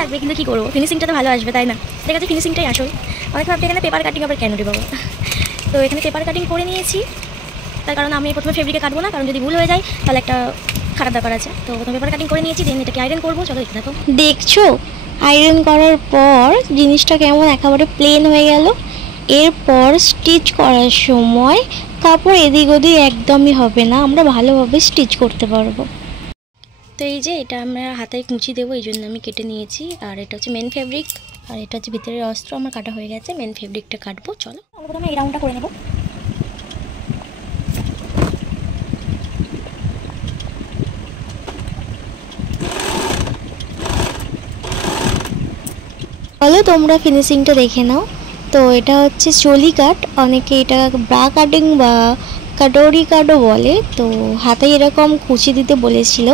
লাগবে কিন্তু কি করবো, ফিনিশিংটা তো ভালো আসবে তাই না? ঠিক আছে, ফিনিশিংটাই আসল। অনেক ভাবছি এখানে পেপার কাটিং আবার কেন রে বাবা। তো এখানে পেপার কাটিং করে নিয়েছি, তার কারণ আমি প্রথমে ফেব্রিকে কাটবো না, কারণ যদি ভুল হয়ে যায় তাহলে একটা খারাপ ব্যাপার আছে। তো প্রথমে পেপার কাটিং করে নিয়েছি, দেন এটাকে আয়রন করবো। চলো দেখতে থাকো। দেখছো আয়রন করার পর জিনিসটা কেমন একেবারে প্লেন হয়ে গেল। এরপর স্টিচ করার সময় কাপড় এদিক ওদিক একদমই হবে না, আমরা ভালোভাবে স্টিচ করতে পারবো। তো এই যে এটা আমরা হাতে কুঁচি দেবো, এই জন্য আমি কেটে নিয়েছি। আর এটা হচ্ছে মেন ফেব্রিক, আর এটা হচ্ছে ভিতরের অস্ত্র। আমার কাটা হয়ে গেছে, মেন ফেব্রিকটা কাটবো। চলো প্রথমে এই রাউন্ডটা করে নেবো। চলো তোমরা ফিনিশিংটা দেখে নাও। তো এটা হচ্ছে চলি কাট, অনেকে এটা ব্রা কাটিং বা কাটোরি কাটও বলে। তো হাতে এরকম কুচি দিতে বলেছিল,